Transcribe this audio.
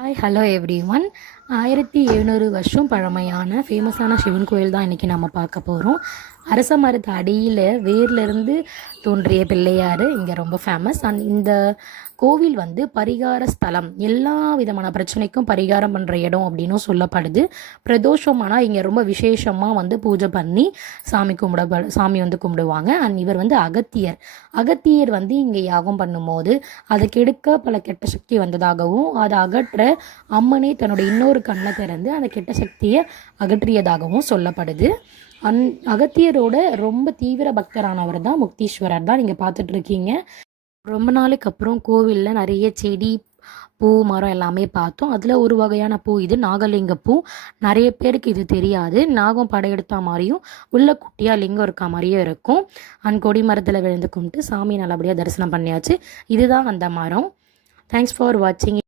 Hi hello every one. 1700 வருஷம் பழமையான ஃபேமஸான சிவன் கோயில் தான் இன்றைக்கி நம்ம பார்க்க போகிறோம். அரச மரத்து அடியில் வேர்லேருந்து தோன்றிய பிள்ளையார் இங்கே ரொம்ப ஃபேமஸ். அண்ட் இந்த கோவில் வந்து பரிகார ஸ்தலம், எல்லா விதமான பிரச்சனைக்கும் பரிகாரம் பண்ணுற இடம் அப்படின்னும் சொல்லப்படுது. பிரதோஷமானால் இங்கே ரொம்ப விசேஷமாக வந்து பூஜை பண்ணி சாமி வந்து கும்பிடுவாங்க. அண்ட் இவர் வந்து அகத்தியர் வந்து இங்கே யாகம் பண்ணும்போது அதை கெடுக்க பல கெட்ட சக்தி வந்ததாகவும் அதை அகற்ற அம்மனே தன்னுடைய இன்னொரு கண்ணை திறந்து அந்த கெட்ட சக்தியை அகற்றியதாகவும் சொல்லப்படுது. அகத்தியரோட ரொம்ப தீவிர பக்தரானவர் தான் முக்தீஸ்வரர் தான் நீங்கள் பார்த்துட்ருக்கீங்க. ரொம்ப நாளைக்கு அப்புறம் கோவிலில் நிறைய செடி, பூ, மரம் எல்லாமே பார்த்தோம். அதில் ஒரு வகையான பூ இது நாகலிங்க பூ. நிறைய பேருக்கு இது தெரியாது. நாகம் படையெடுத்த மாதிரியும் உள்ள குட்டியாக லிங்கம் இருக்க மாதிரியும் இருக்கும். கொடி மரத்தில் விழுந்து கும்பிட்டு சாமி நல்லபடியாக தரிசனம் பண்ணியாச்சு. இதுதான் அந்த மரம். தேங்க்ஸ் ஃபார் வாட்சிங்.